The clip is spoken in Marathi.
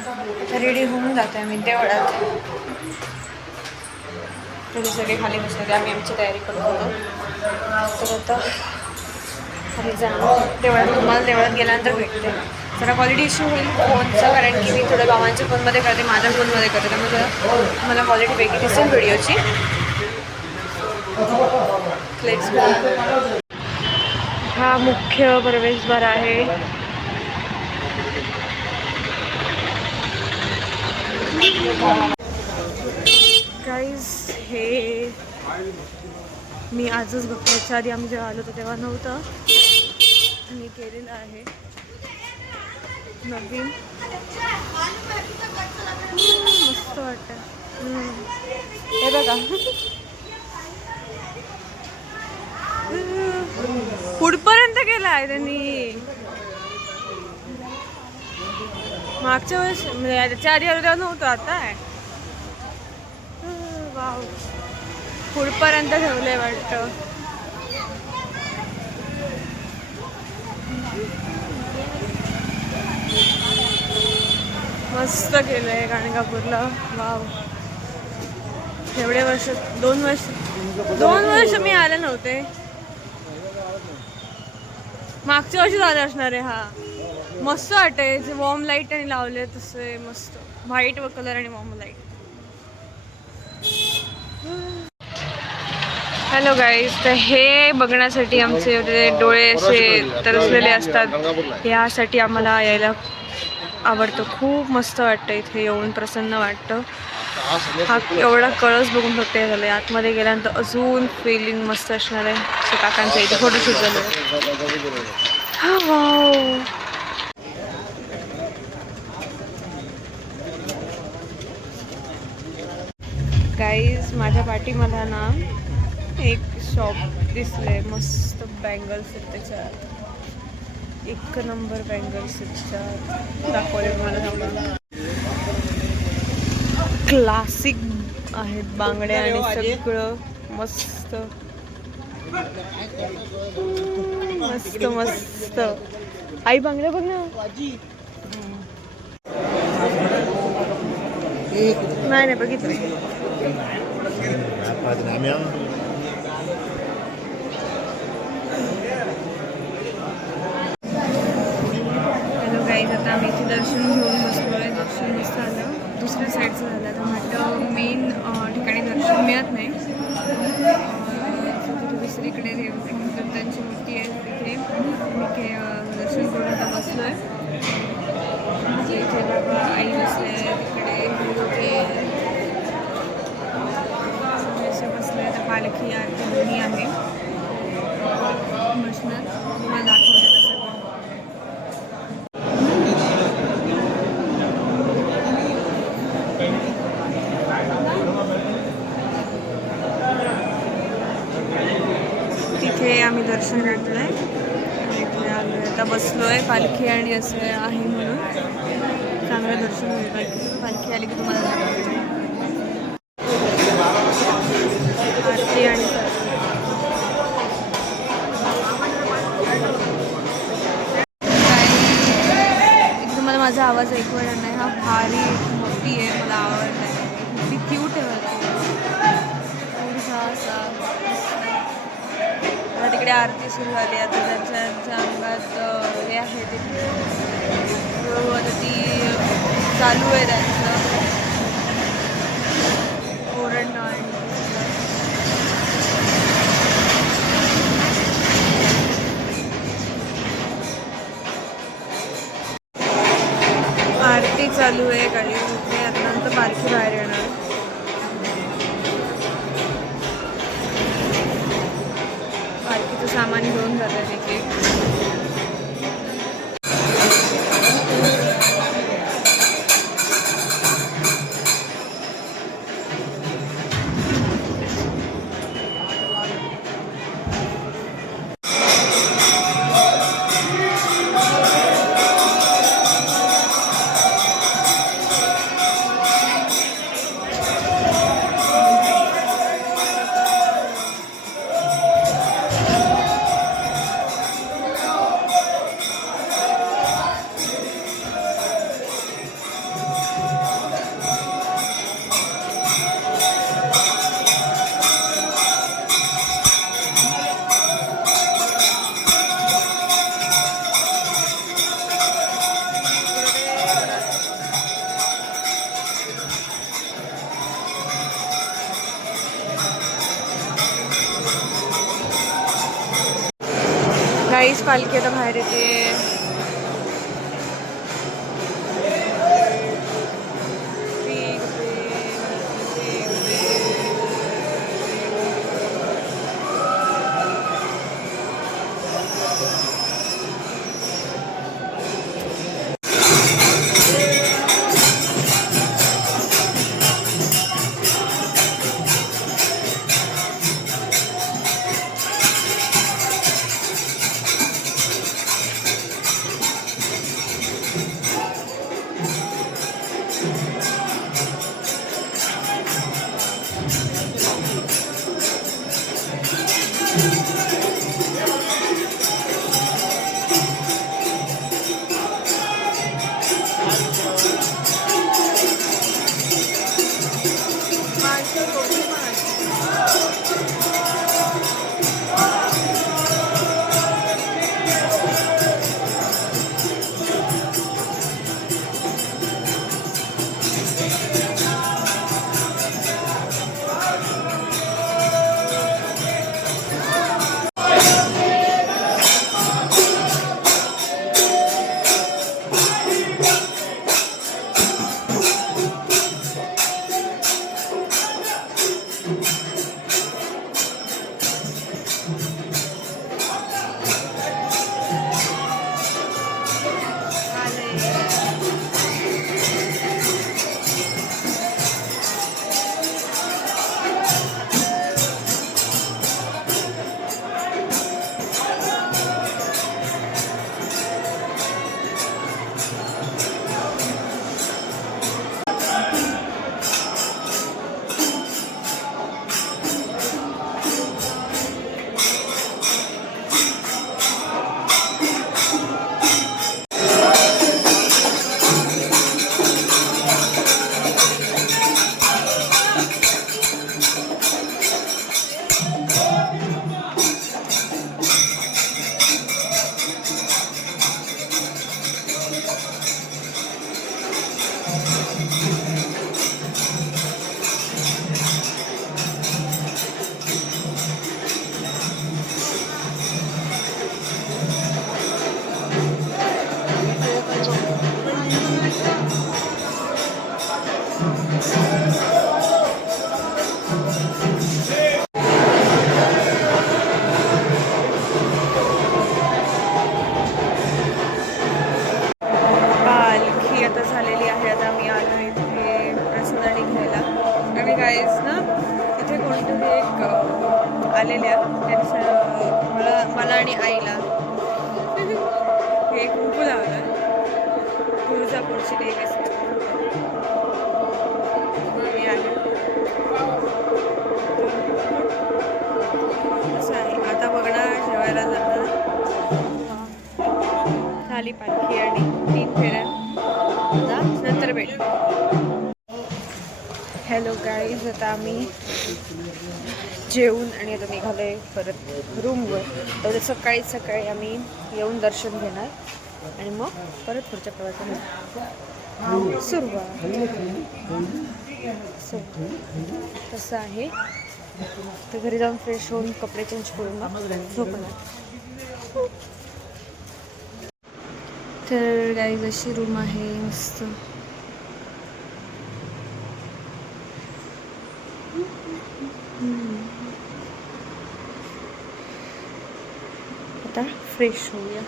आता रेडी होऊन जातो आहे मी देवळात. तुम्ही सगळे खाली बसले, आम्ही आमची तयारी करत होतो. तर आता खाली जाणं देवळात. तुम्हाला देवळात गेल्यानंतर भेटते. जरा क्वालिटी इश्यू होईल फोनचा, कारण की मी थोडं बाबांच्या फोनमध्ये करते, माझ्या फोनमध्ये करते, त्यामुळे मला क्वालिटी वेगळी दिसेल व्हिडिओची. हा मुख्य प्रवेशद्वार आहे. गाईज हे मी आजच बघतो, याच्या आधी आम्ही जेव्हा आलो होतो तेव्हा नव्हतं. मी केलेलं आहे नवीन. मस्त वाटतं. हे बघा पुढपर्यंत गेला आहे त्यांनी. मागच्या वेळेस म्हणजे याच्या आधी आलो तेव्हा नव्हतं, आता आहे. वाव, पुढपर्यंत ठेवलंय वाटतं. मस्त केलंय गाणगापूरला. वाव, एवढे वर्ष, 2 वर्ष मी आले नव्हते. मागच्या वर्षी झालं असणार आहे. हा मस्त वाटतंय. वॉर्म लाईट आणि लावले तसे मस्त व्हाईट व कलर आणि वॉर्म लाईट. हॅलो गाईज, तर हे बघण्यासाठी आमचे डोळे असे तरसलेले असतात. यासाठी आम्हाला यायला आवडतं. खूप मस्त वाटतं इथे येऊन, प्रसन्न वाटतं. हा एवढा कळस बघून फक्त हे झालं. आतमध्ये गेल्यानंतर अजून फिलिंग मस्त असणार आहे. काकांचं इथे फोटोशूट झालं. हा वाव, गाईज माझ्या पाठीमाला ना एक शॉप दिसले. मस्त बँगल्स आहेत त्याच्यात, 1 नंबर बँगल्स त्याच्यात. दाखवले मला समजा. क्लासिक आहेत बांगड्या आणि सगळं मस्त मस्त मस्त. आई बांगड्या बघ ना. नाही बघितलं. हॅलो गाईज, आता आम्ही इथे दर्शन घेऊन बसलो आहे. दर्शन मस्त झालं. दुसऱ्या साईडचं झालं तर म्हटलं मेन ठिकाणी दर्शन मिळत नाही. दुसरीकडे त्यांची मूर्ती आहे तिथे मी दर्शन करून आता बसलो आहे. इथे बाबा आई बसले तिकडे, असे बसले. आता पालखी आरती दोन्ही आहे बसणार. तुम्हाला दाखवलं तसं. तिथे आम्ही दर्शन घेतलं आहे. इथे आलो आता बसलो आहे. पालखी आणि असं आहे म्हणून चांगलं दर्शन होईल. पालखी आली की तुम्हाला दाखवते आरती. आणि तुम्हाला माझा आवाज ऐकू येणार नाही. हा भारी मोठी आहे, मला आवडत आहे. ती क्यूट आहे. आता तिकडे आरती सुरू झाली. आता ज्यांच्या अंगात हे आहे ते आता ती चालू आहे त्यांचं ओरडणं. आणि आरती चालू आहे गाडी. आता नंतर पालखी बाहेर येणार. पालखीचं सामान घेऊन जातात एक एक. पालखी आता बाहेर येते. आलेल्या मला आणि आईला हे कुंकू लावलं. तुळजापूरची देवी असं आहे. आता बघणार, जेवायला जाणार. झाली पालखी आणि 3 फेऱ्या, नंतर भेट. हॅलो गाईज, आता आम्ही जेवून आणि आता निघालोय परत रूमवर. तर सकाळी आम्ही येऊन दर्शन घेणार आणि मग परत पुढच्या प्रवासाला सुरुवात. तसं आहे. तर घरी जाऊन फ्रेश होऊन कपडे चेंज करून मग झोपणार. तर गाईज अशी रूम आहे मस्त. आता फ्रेश होऊया.